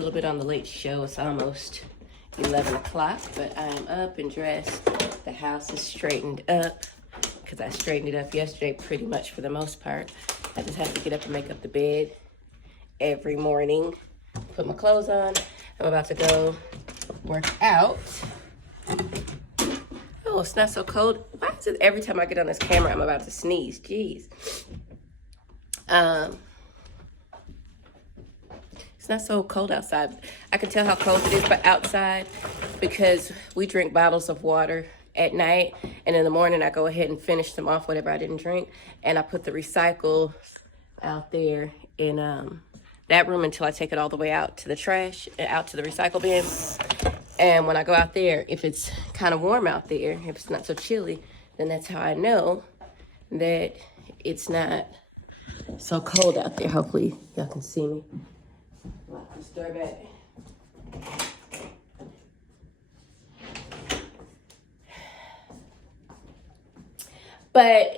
little bit on the late show. It's almost 11 o'clock, but I'm up and dressed. The house is straightened up because I straightened it up yesterday pretty much for the most part. I just have to get up and make up the bed every morning. Put my clothes on. I'm about to go work out. Oh, it's not so cold. Why is it every time I get on this camera, I'm about to sneeze? Jeez. It's not so cold outside. I can tell how cold it is but outside because we drink bottles of water at night, and in the morning I go ahead and finish them off, whatever I didn't drink, and I put the recycle out there in that room until I take it all the way out to the trash, out to the recycle bin. And when I go out there, if it's kind of warm out there, if it's not so chilly, then that's how I know that it's not so cold out there. Hopefully y'all can see me. Lock this door back. But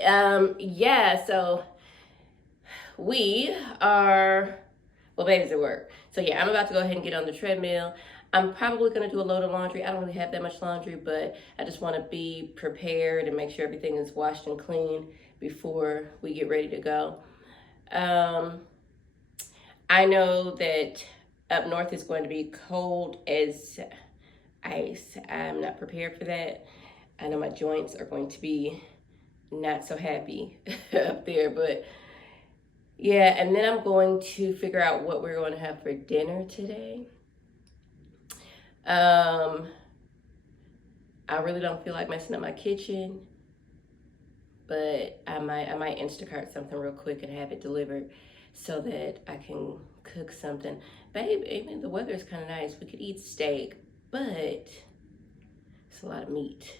yeah, so we are, well, baby's at work. So yeah, I'm about to go ahead and get on the treadmill. I'm probably going to do a load of laundry. I don't really have that much laundry, but I just want to be prepared and make sure everything is washed and clean before we get ready to go. I know that up north is going to be cold as ice. I'm not prepared for that. I know my joints are going to be not so happy up there, but yeah. And then I'm going to figure out what we're going to have for dinner today. I really don't feel like messing up my kitchen, but I might Instacart something real quick and have it delivered so that I can cook something. Babe, even the weather is kind of nice. We could eat steak, but it's a lot of meat.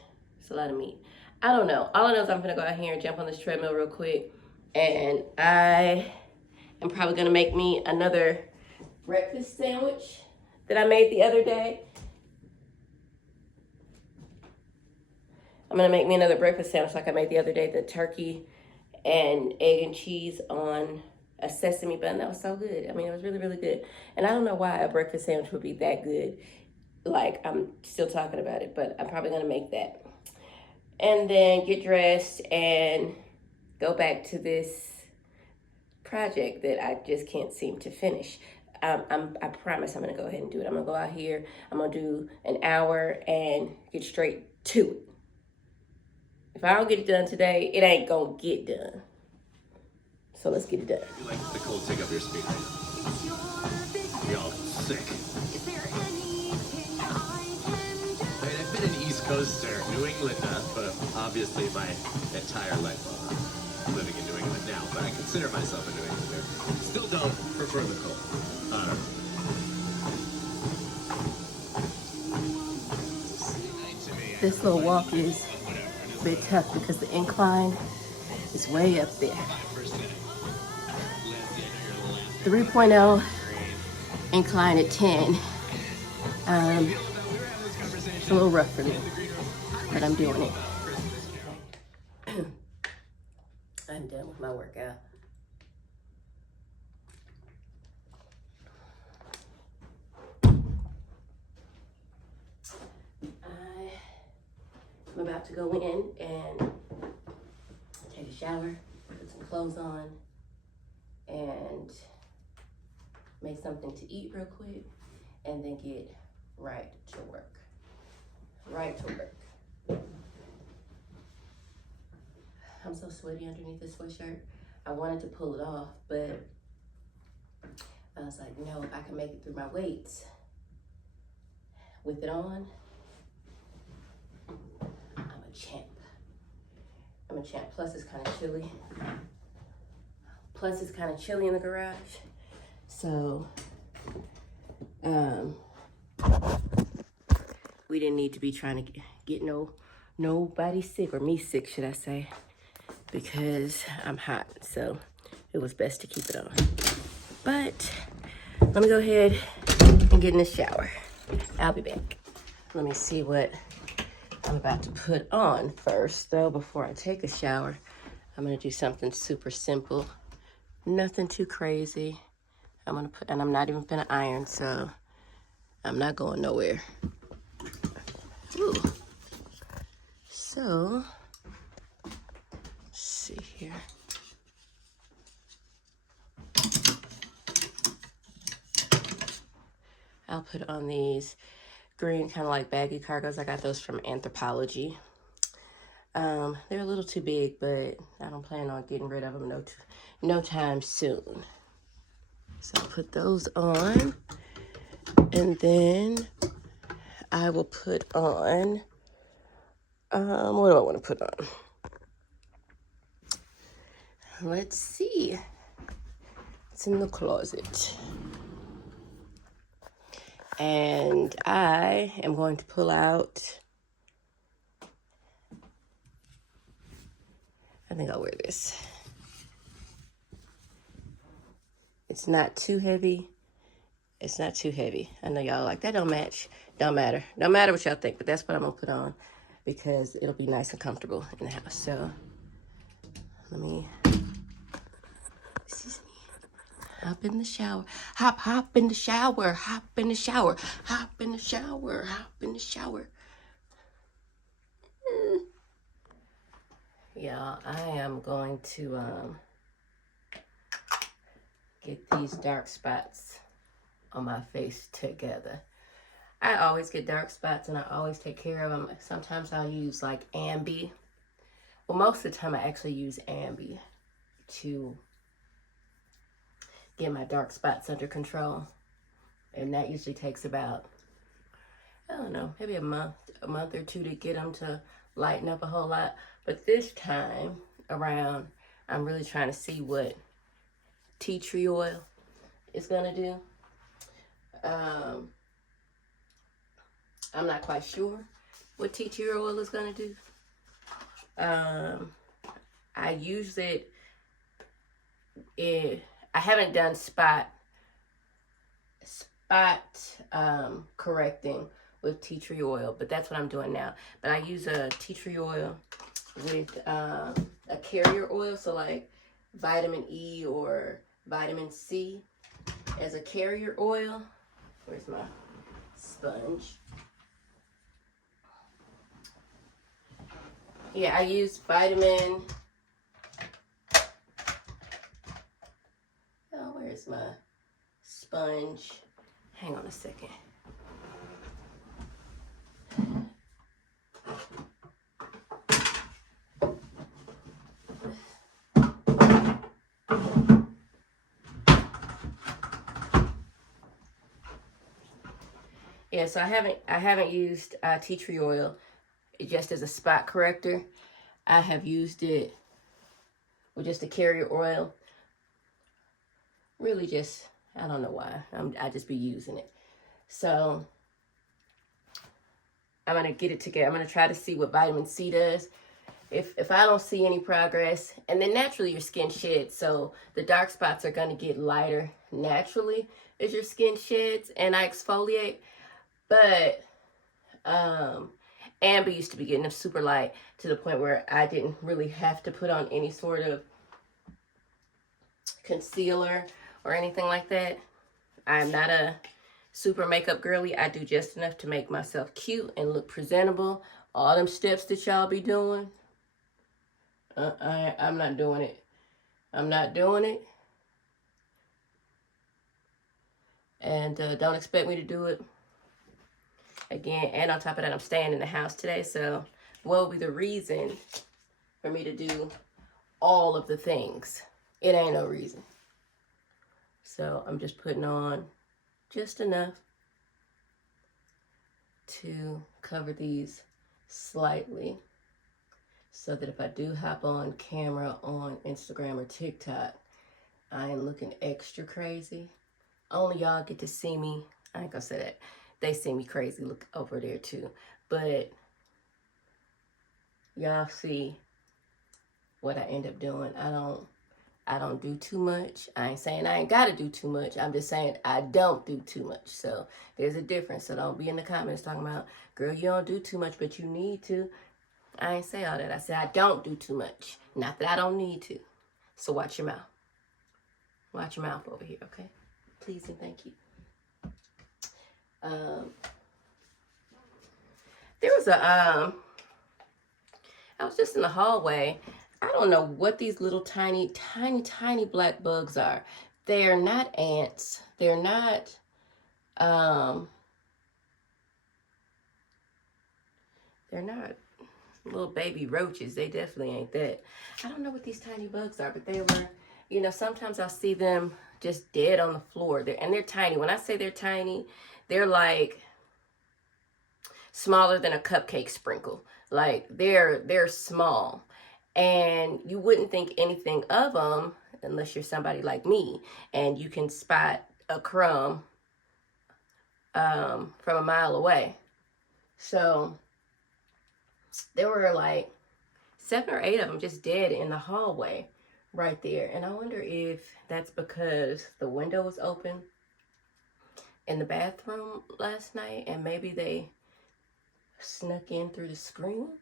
It's a lot of meat. I don't know. All I know is I'm gonna go out here and jump on this treadmill real quick, and I am probably gonna make me another breakfast sandwich that I made the other day. I'm gonna make me another breakfast sandwich like I made the other day, the turkey and egg and cheese on a sesame bun. That was so good. I mean, it was really, really good. And I don't know why a breakfast sandwich would be that good. Like, I'm still talking about it, but I'm probably gonna make that. And then get dressed and go back to this project that I just can't seem to finish. I promise I'm gonna go ahead and do it. I'm gonna go out here, I'm gonna do an hour and get straight to it. If I don't get it done today, it ain't gonna get done. So let's get it done. You like the cold take up your speed, right? We all sick. Is there anything I can do? I mean, I've been an East Coaster, New Englander, for obviously my entire life. I'm living in New England now, but I consider myself a New Englander. Still don't prefer the cold. This little walk is a bit tough because the incline is way up there. 3.0 incline at 10. It's a little rough for me, but I'm doing it. I'm done with my workout. I'm about to go in and take a shower, put some clothes on, and make something to eat real quick, and then get right to work. Right to work. I'm so sweaty underneath this sweatshirt. I wanted to pull it off, but I was like, no, if I can make it through my weights with it on, I'm a champ. I'm a champ. Plus it's kind of chilly. In the garage. So, we didn't need to be trying to get nobody sick, or me sick, should I say, because I'm hot. So it was best to keep it on. But let me go ahead and get in the shower. I'll be back. Let me see what I'm about to put on first, though, before I take a shower. I'm gonna do something super simple. Nothing too crazy. I'm gonna put, and I'm not even gonna iron, so I'm not going nowhere. Ooh. So, let's see here. I'll put on these green kind of like baggy cargos. I got those from Anthropologie. They're a little too big, but I don't plan on getting rid of them no time soon. So I'll put those on, and then I will put on, what do I want to put on? Let's see. It's in the closet. And I am going to pull out, I think I'll wear this. It's not too heavy. It's not too heavy. I know y'all like, that don't match. Don't matter. Don't matter what y'all think, but that's what I'm going to put on because it'll be nice and comfortable in the house. So, let me, excuse me, hop in the shower. Hop in the shower. Hop in the shower. Hop in the shower. Hop in the shower. Y'all, I am going to get these dark spots on my face together. I always get dark spots and I always take care of them. Sometimes I'll use like Ambi. Well, most of the time I actually use Ambi to get my dark spots under control. And that usually takes about, I don't know, maybe a month or two to get them to lighten up a whole lot. But this time around, I'm really trying to see what tea tree oil is gonna do. I'm not quite sure what tea tree oil is gonna do. I use it. I haven't done spot correcting with tea tree oil, but that's what I'm doing now. But I use a tea tree oil with a carrier oil, so like vitamin E or vitamin C as a carrier oil. Where's my sponge? Yeah, I use vitamin. Oh, where's my sponge? Hang on a second. Yeah, so I haven't used tea tree oil just as a spot corrector. I have used it with just a carrier oil. Really just, I don't know why. I just be using it. So I'm going to get it together. I'm going to try to see what vitamin C does. If I don't see any progress, and then naturally your skin sheds, so the dark spots are going to get lighter naturally as your skin sheds and I exfoliate. But Amber used to be getting them super light to the point where I didn't really have to put on any sort of concealer or anything like that. I'm not a super makeup girly. I do just enough to make myself cute and look presentable. All them steps that y'all be doing, I'm not doing it. I'm not doing it. And don't expect me to do it again. And on top of that, I'm staying in the house today. So what will be the reason for me to do all of the things? It ain't no reason. So I'm just putting on just enough to cover these slightly, so that if I do hop on camera on Instagram or TikTok, I ain't looking extra crazy. Only y'all get to see me. I ain't gonna say that. They see me crazy look over there too. But y'all see what I end up doing. I don't do too much. I ain't saying I ain't gotta do too much. I'm just saying I don't do too much. So there's a difference. So don't be in the comments talking about, girl, you don't do too much, but you need to. I ain't say all that. I said I don't do too much. Not that I don't need to. So watch your mouth. Watch your mouth over here, okay? Please and thank you. There was I was just in the hallway. I don't know what these little tiny, tiny, tiny black bugs are. They're not ants. They're not, they're not little baby roaches. They definitely ain't that. I don't know what these tiny bugs are, but they were, you know, sometimes I'll see them just dead on the floor. They're tiny. When I say they're tiny, they're like smaller than a cupcake sprinkle. Like they're small, and you wouldn't think anything of them unless you're somebody like me and you can spot a crumb from a mile away. So there were like 7 or 8 of them just dead in the hallway right there, and I wonder if that's because the window was open in the bathroom last night and maybe they snuck in through the screen.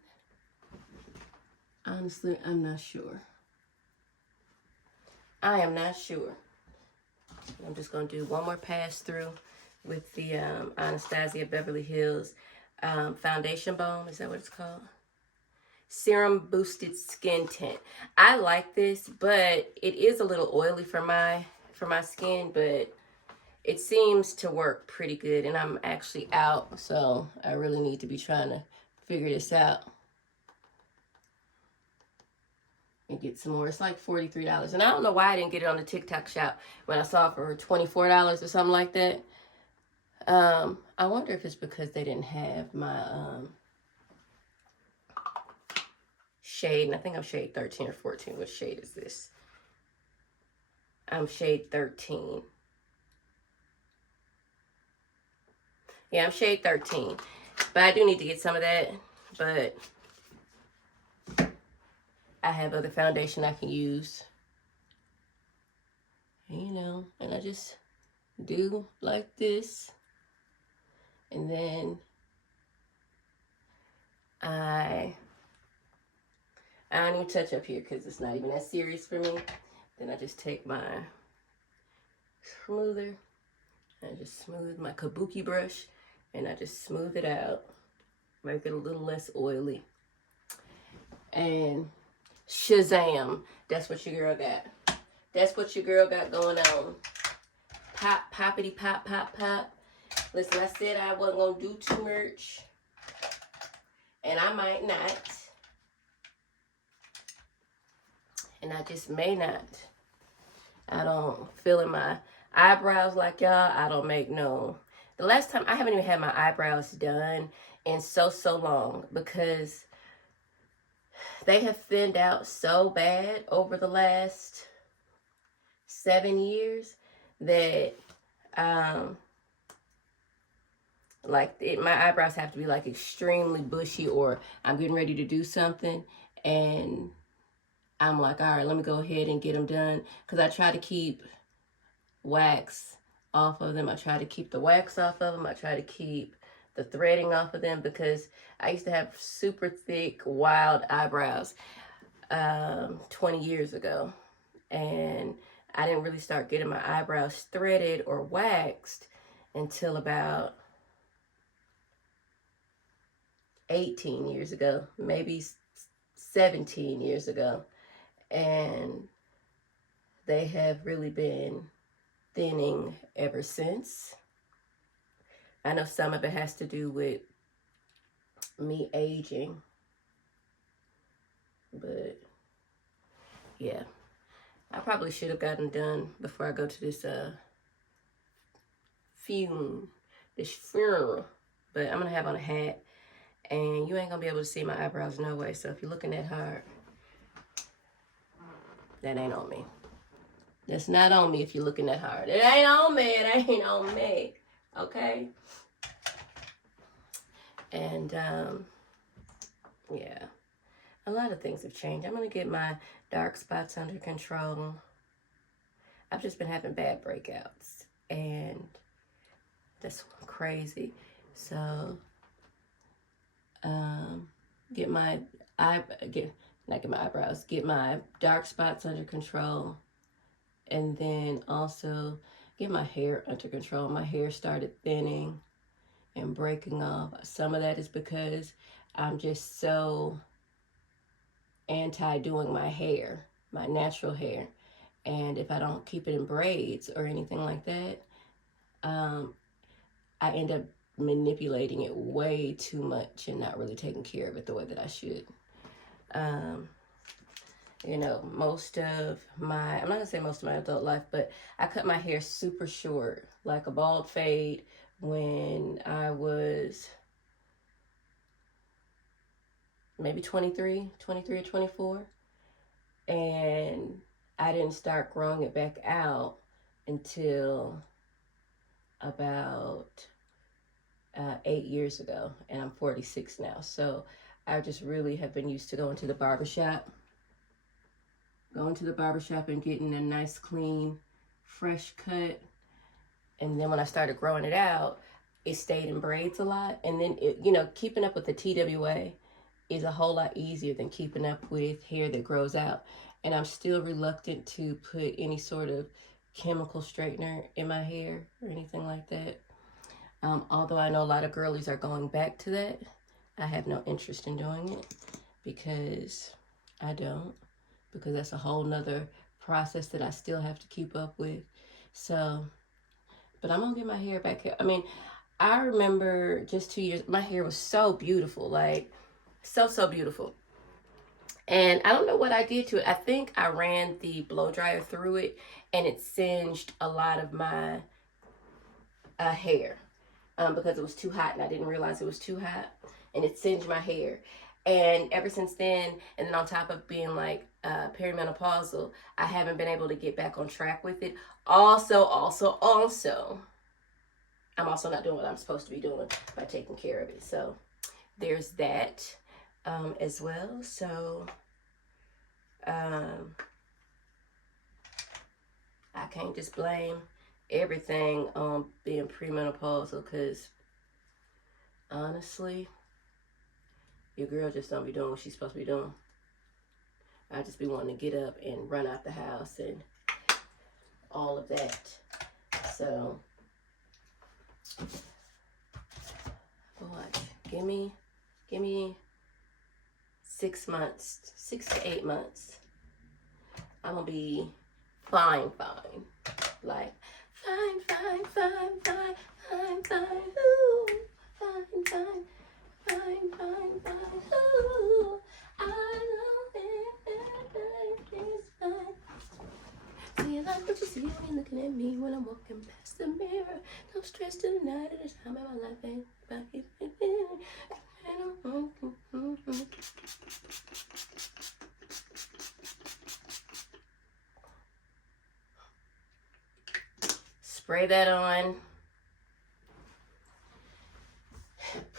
Honestly, I'm not sure. I am not sure. I'm just going to do one more pass through with the Anastasia Beverly Hills foundation balm. Is that what it's called? Serum Boosted Skin Tint. I like this, but it is a little oily for my skin, but it seems to work pretty good, and I'm actually out, so I really need to be trying to figure this out and get some more. It's like $43, and I don't know why I didn't get it on the TikTok shop when I saw it for $24 or something like that. I wonder if it's because they didn't have my shade, and I think I'm shade 13 or 14. What shade is this? I'm shade 13. Yeah, I'm shade 13. But I do need to get some of that. But I have other foundation I can use. And, you know, and I just do like this. And then I don't even touch up here because it's not even that serious for me. Then I just take my smoother and just smooth my kabuki brush and I just smooth it out, make it a little less oily. And Shazam, that's what your girl got. That's what your girl got going on. Pop, poppity, pop, pop, pop. Listen, I said I wasn't going to do too much. And I might not. And I just may not. I don't fill in my eyebrows like y'all. I don't make no. The last time, I haven't even had my eyebrows done in so long because they have thinned out so bad over the last 7 years that my eyebrows have to be like extremely bushy, or I'm getting ready to do something and I'm like, all right, let me go ahead and get them done, because I try to keep wax off of them. I try to keep the wax off of them. I try to keep the threading off of them, because I used to have super thick, wild eyebrows 20 years ago. And I didn't really start getting my eyebrows threaded or waxed until about 18 years ago, maybe 17 years ago. And they have really been thinning ever since. I know some of it has to do with me aging, but yeah, I probably should have gotten done before I go to this funeral, but I'm gonna have on a hat, and you ain't gonna be able to see my eyebrows no way. So if you're looking that hard, that ain't on me. That's not on me if you're looking that hard. It ain't on me. It ain't on me. Okay? And, yeah. A lot of things have changed. I'm going to get my dark spots under control. I've just been having bad breakouts. And that's crazy. So, get my dark spots under control, and then also get my hair under control. My hair started thinning, and breaking off. Some of that is because I'm just so anti doing my hair, my natural hair. And if I don't keep it in braids or anything like that, I end up manipulating it way too much and not really taking care of it the way that I should. You know, most of my, I'm not gonna say most of my adult life, but I cut my hair super short, like a bald fade, when I was maybe 23 or 24. And I didn't start growing it back out until about 8 years ago, and I'm 46 now. So I just really have been used to going to the barbershop and getting a nice, clean, fresh cut. And then when I started growing it out, it stayed in braids a lot. And then, keeping up with the TWA is a whole lot easier than keeping up with hair that grows out. And I'm still reluctant to put any sort of chemical straightener in my hair or anything like that. Although I know a lot of girlies are going back to that, I have no interest in doing it because that's a whole nother process that I still have to keep up with. So, but I'm gonna get my hair back here. I mean, I remember just 2 years, my hair was so beautiful, like so beautiful. And I don't know what I did to it. I think I ran the blow dryer through it and it singed a lot of my hair because it was too hot and I didn't realize it was too hot, and it singed my hair. And ever since then, and then on top of being like perimenopausal, I haven't been able to get back on track with it. Also, I'm also not doing what I'm supposed to be doing by taking care of it. So there's that as well. So I can't just blame everything on being premenopausal, because honestly, your girl just don't be doing what she's supposed to be doing. I just be wanting to get up and run out the house and all of that. So, watch. Give me 6 months, 6 to 8 months. I'm gonna be fine. Like, fine, ooh, fine, ooh, I know it's fine. See, I like what you see when you're looking at me when I'm walking past the mirror. No stress tonight at the time of my life ain't about it. Spray that on.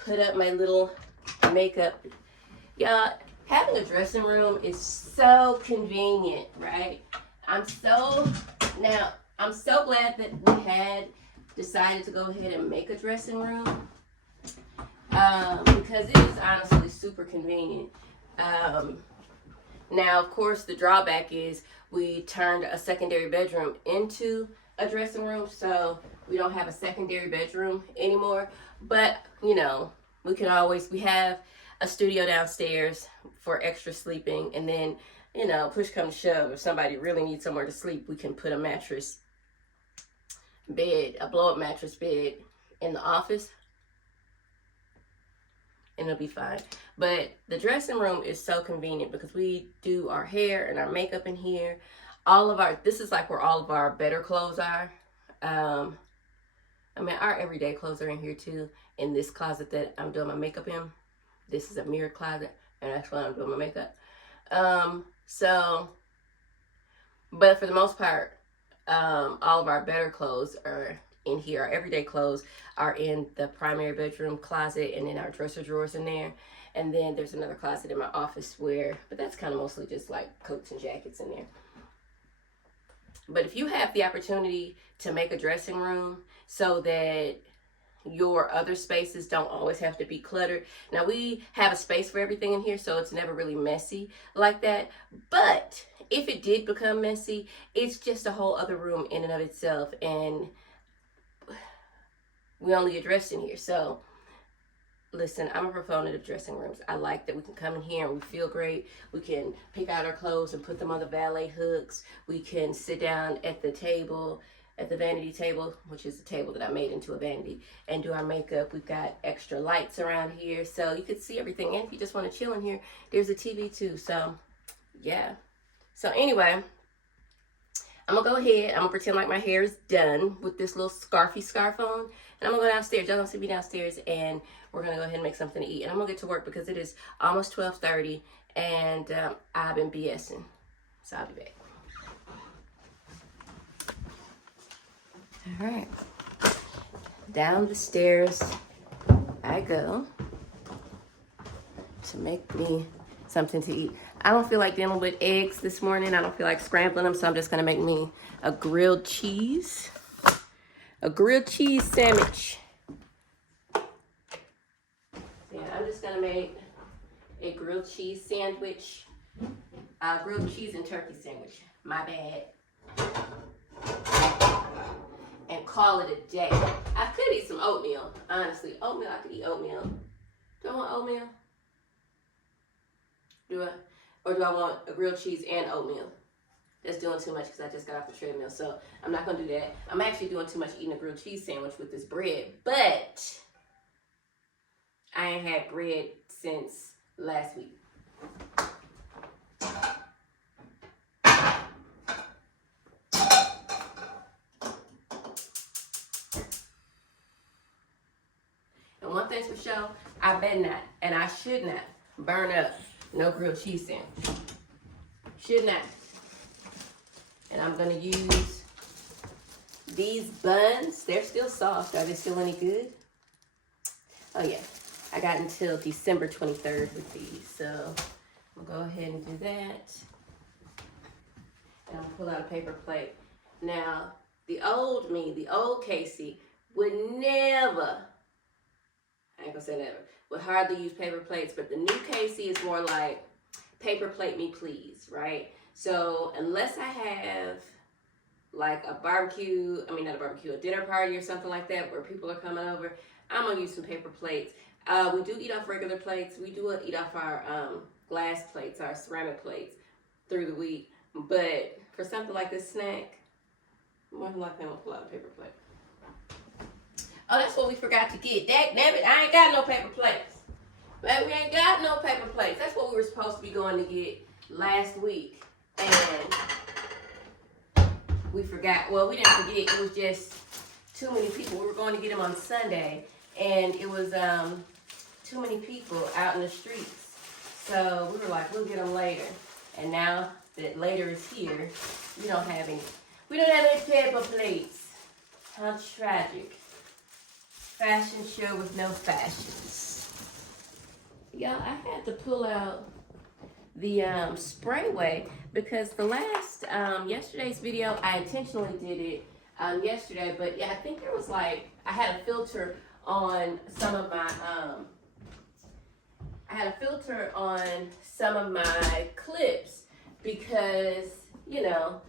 Put up my little makeup. Y'all, having a dressing room is so convenient, right? I'm so glad that we had decided to go ahead and make a dressing room because it is honestly super convenient. Now, of course, the drawback is we turned a secondary bedroom into a dressing room, so we don't have a secondary bedroom anymore. But, we have a studio downstairs for extra sleeping, and then, push come to shove, if somebody really needs somewhere to sleep, we can put a mattress bed, a blow-up mattress bed in the office, and it'll be fine. But the dressing room is so convenient because we do our hair and our makeup in here. This is like where all of our better clothes are. Our everyday clothes are in here too, in this closet that I'm doing my makeup in. This is a mirror closet, and that's why I'm doing my makeup. But for the most part, all of our better clothes are in here. Our everyday clothes are in the primary bedroom closet, and then our dresser drawers in there. And then there's another closet in my office but that's kind of mostly just like coats and jackets in there. But if you have the opportunity to make a dressing room so that your other spaces don't always have to be cluttered. Now, we have a space for everything in here, so it's never really messy like that. But if it did become messy, it's just a whole other room in and of itself. And we only get dressed in here. So listen, I'm a proponent of dressing rooms. I like that we can come in here and we feel great. We can pick out our clothes and put them on the valet hooks. We can sit down at the table, at the vanity table, which is a table that I made into a vanity, and do our makeup. We've got extra lights around here, so you can see everything. And if you just want to chill in here, there's a TV too. So yeah. So anyway, I'm gonna go ahead. I'm gonna pretend like my hair is done with this little scarfy scarf on, and I'm gonna go downstairs. Y'all gonna see me downstairs, and we're gonna go ahead and make something to eat. And I'm gonna get to work because it is almost 12:30, and I've been BSing. So I'll be back. All right, down the stairs I go to make me something to eat. I don't feel like dealing with eggs this morning. I don't feel like scrambling them, so I'm just gonna make me a grilled cheese sandwich. Yeah, I'm just gonna make a grilled cheese sandwich, grilled cheese and turkey sandwich. My bad. And call it a day. I could eat some oatmeal, honestly. Oatmeal, I could eat oatmeal. Do I want oatmeal? Do I? Or do I want a grilled cheese and oatmeal? That's doing too much because I just got off the treadmill. So I'm not going to do that. I'm actually doing too much eating a grilled cheese sandwich with this bread. But I ain't had bread since last week. And one thing's for sure, I better not, and I should not burn up no grilled cheese sandwich. Should not. And I'm gonna use these buns. They're still soft. Are they still any good? Oh yeah, I got until December 23rd with these. So I'm gonna go ahead and do that. And I'll pull out a paper plate. Now, the old me, the old Casey, would never, I ain't gonna say never, would hardly use paper plates, but the new Casey is more like, paper plate me please, right? So unless I have like a barbecue, a dinner party or something like that where people are coming over, I'm gonna use some paper plates. We do eat off regular plates. We do eat off our glass plates, our ceramic plates through the week. But for something like this snack, more than likely I'm gonna pull out a paper plate. Oh, that's what we forgot to get. Damn it, I ain't got no paper plates. Man, we ain't got no paper plates. That's what we were supposed to be going to get last week. And we forgot. Well, we didn't forget. It was just too many people. We were going to get them on Sunday. And it was too many people out in the streets. So we were like, we'll get them later. And now that later is here, we don't have any. We don't have any paper plates. How tragic. Fashion show with no fashions. Y'all, I had to pull out the sprayway because the last, yesterday's video, I intentionally did it yesterday, but yeah, I think there was like, I had a filter on some of my, clips because, you know,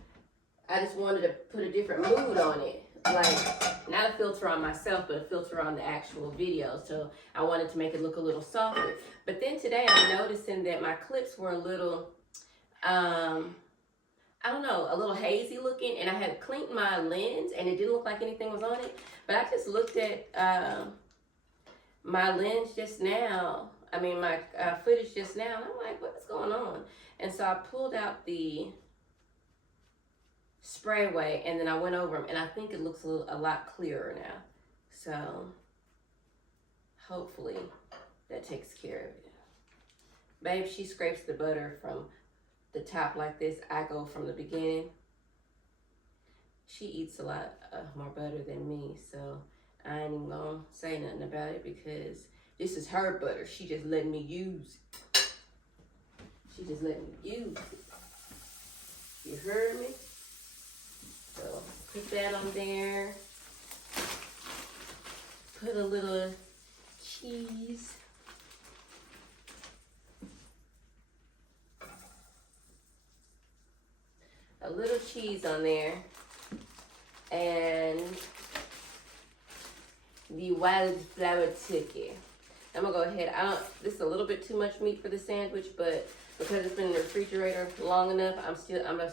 I just wanted to put a different mood on it. Like, not a filter on myself, but a filter on the actual video. So I wanted to make it look a little softer. But then today I'm noticing that my clips were a little, I don't know, a little hazy looking. And I had cleaned my lens and it didn't look like anything was on it. But I just looked at my lens just now. My footage just now. And I'm like, what's going on? And so I pulled out the sprayway and then I went over them and I think it looks a lot clearer now. So hopefully that takes care of it. Babe, she scrapes the butter from the top like this. I go from the beginning. She eats a lot more butter than me, so I ain't even gonna say nothing about it because this is her butter. She just letting me use it. She just letting me use it. You heard me? So put that on there. Put a little cheese. A little cheese on there. And the wildflower turkey. I'm gonna go ahead. This is a little bit too much meat for the sandwich, but because it's been in the refrigerator long enough, I'm just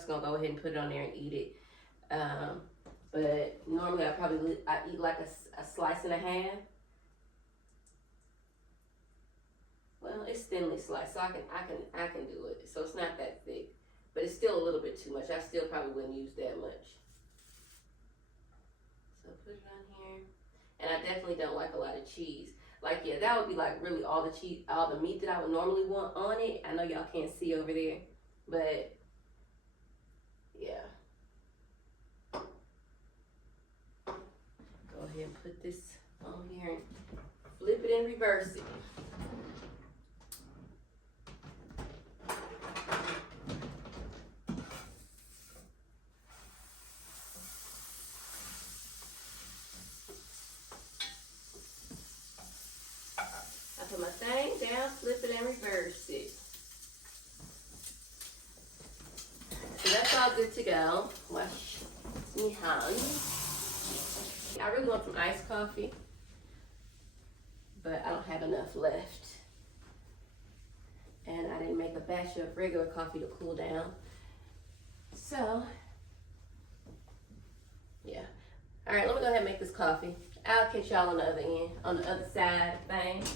gonna go ahead and put it on there and eat it. But normally I eat like a slice and a half. Well, it's thinly sliced, so I can do it. So it's not that thick, but it's still a little bit too much. I still probably wouldn't use that much. So put it on here, and I definitely don't like a lot of cheese. Like, yeah, that would be like really all the cheese, all the meat that I would normally want on it. I know y'all can't see over there, but yeah. Go ahead and put this on here and flip it and reverse it. Put my thing down, flip it, and reverse it. So that's all good to go. Wash my hands. I really want some iced coffee, but I don't have enough left. And I didn't make a batch of regular coffee to cool down. So, yeah. All right, let me go ahead and make this coffee. I'll catch y'all on the other end, on the other side of things.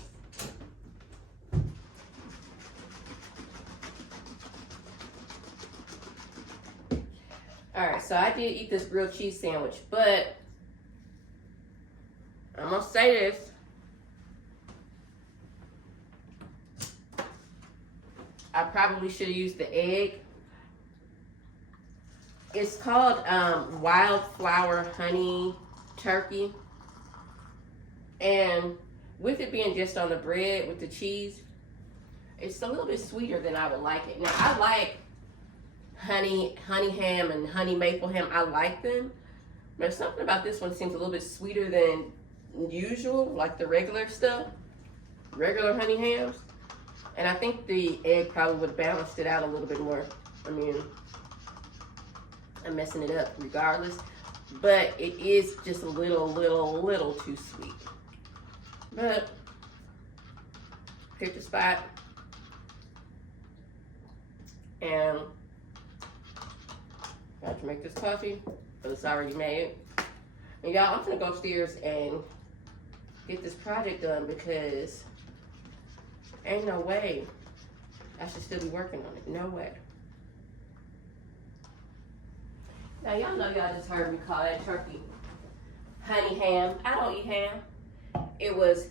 All right, so I did eat this grilled cheese sandwich, but I'm gonna say this. I probably should have used the egg. It's called wildflower honey turkey. And with it being just on the bread with the cheese, it's a little bit sweeter than I would like it. Now, I like honey ham and honey maple ham. I like them. But something about this one seems a little bit sweeter than usual, like the regular stuff, regular honey hams. And I think the egg probably would have balanced it out a little bit more. I mean, I'm messing it up regardless. But it is just a little too sweet. But pick the spot. And got to make this coffee, but it's already made. And y'all, I'm gonna go upstairs and get this project done because ain't no way I should still be working on it. No way. Now y'all know y'all just heard me call that turkey honey ham. I don't eat ham. It was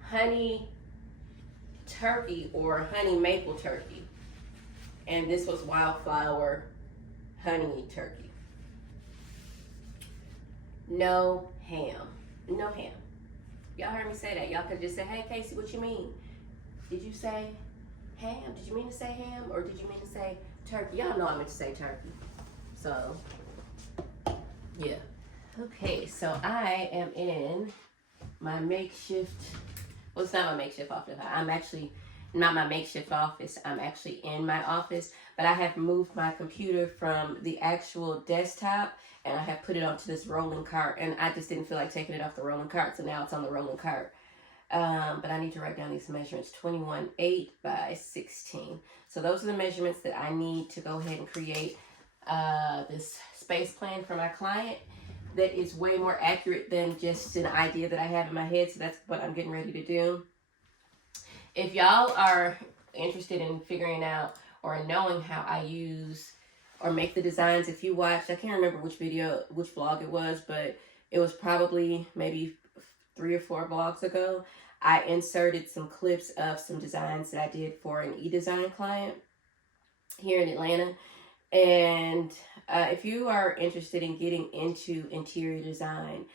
honey turkey or honey maple turkey. And this was wildflower honey turkey. No ham. No ham. Y'all heard me say that. Y'all could just say, hey, Casey, what you mean? Did you say ham? Did you mean to say ham? Or did you mean to say turkey? Y'all know I meant to say turkey. So, yeah. Okay, so I am in my makeshift, well, it's not my makeshift office. I'm actually not my makeshift office. I'm actually in my office, but I have moved my computer from the actual desktop and I have put it onto this rolling cart, and I just didn't feel like taking it off the rolling cart, so now it's on the rolling cart. But I need to write down these measurements, 21.8 by 16. So those are the measurements that I need to go ahead and create this space plan for my client that is way more accurate than just an idea that I have in my head. So that's what I'm getting ready to do. If y'all are interested in figuring out or knowing how I use or make the designs, if you watched, I can't remember which video, which vlog it was, but it was probably maybe 3 or 4 vlogs ago. I inserted some clips of some designs that I did for an e-design client here in Atlanta. And if you are interested in getting into interior design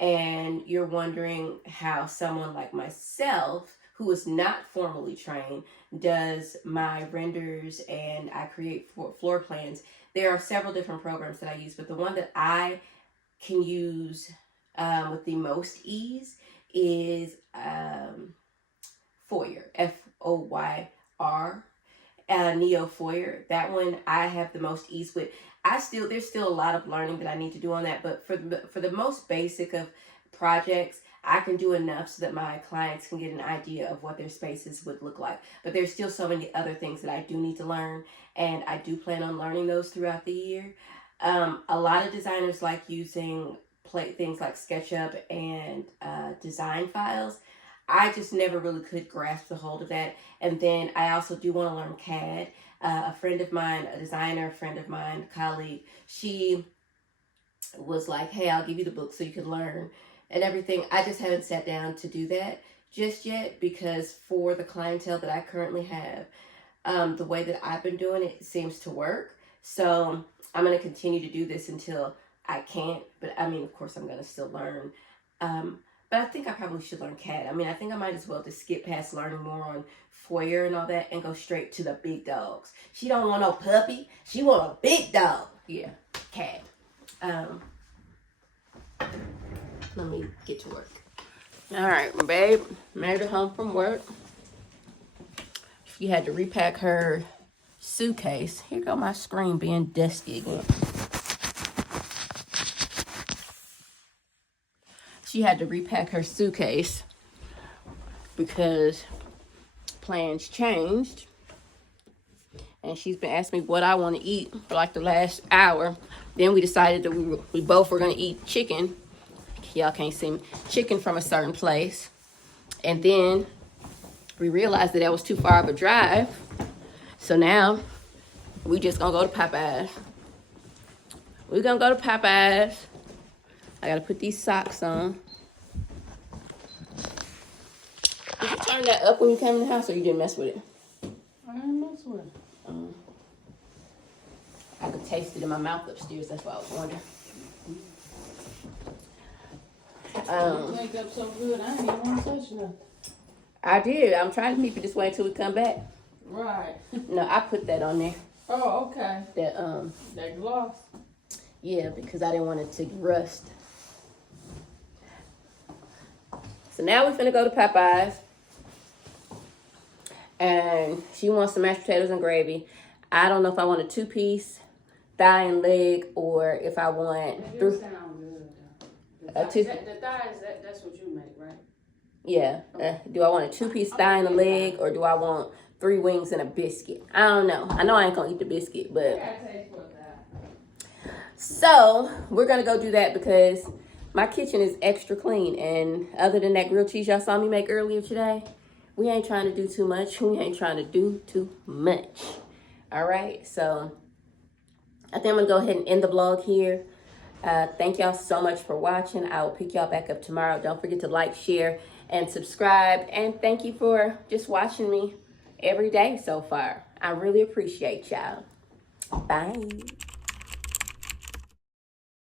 and you're wondering how someone like myself, who is not formally trained, does my renders and I create floor plans, there are several different programs that I use, but the one that I can use with the most ease is Foyer, F-O-Y-R. Neo Foyer. That one I have the most ease with. There's still a lot of learning that I need to do on that, but for the most basic of projects, I can do enough so that my clients can get an idea of what their spaces would look like. But there's still so many other things that I do need to learn, and I do plan on learning those throughout the year. A lot of designers like using things like SketchUp and design files. I just never really could grasp the hold of that. And then I also do want to learn CAD. A friend of mine, a designer friend of mine, colleague, she was like, hey, I'll give you the book so you can learn and everything. I just haven't sat down to do that just yet, because for the clientele that I currently have, the way that I've been doing it seems to work. So I'm going to continue to do this until I can't. But I mean, of course, I'm going to still learn. But I think I probably should learn CAD. I mean, I think I might as well just skip past learning more on Foyer and all that and go straight to the big dogs. She don't want no puppy. She want a big dog. Yeah, CAD. Let me get to work. All right, babe, made it home from work. She had to repack her suitcase. Here go my screen being dusty again. She had to repack her suitcase because plans changed. And she's been asking me what I want to eat for like the last hour. Then we decided that we both were going to eat chicken. Y'all can't see me. Chicken from a certain place. And then we realized that was too far of a drive. So now we just going to go to Popeyes. We're going to go to Popeyes. I got to put these socks on. Did you turn that up when you came in the house, or you didn't mess with it? I didn't mess with it. I could taste it in my mouth upstairs. That's why I was wondering. You wake up so good, I didn't even want to touch nothing. I did. I'm trying to keep it this way until we come back. Right. No, I put that on there. Oh, okay. That gloss. Yeah, because I didn't want it to rust. So now we're finna go to Popeyes. And she wants some mashed potatoes and gravy. I don't know if I want a 2-piece, thigh and leg, or if I want It do sound good. The thighs, that's what you make, right? Yeah. Do I want a 2-piece thigh and a leg, or do I want 3 wings and a biscuit? I don't know. I know I ain't gonna eat the biscuit, but. So we're gonna go do that because my kitchen is extra clean. And other than that grilled cheese y'all saw me make earlier today, we ain't trying to do too much. We ain't trying to do too much. All right. So I think I'm gonna go ahead and end the vlog here. Thank y'all so much for watching. I will pick y'all back up tomorrow. Don't forget to like, share, and subscribe. And thank you for just watching me every day so far. I really appreciate y'all. Bye.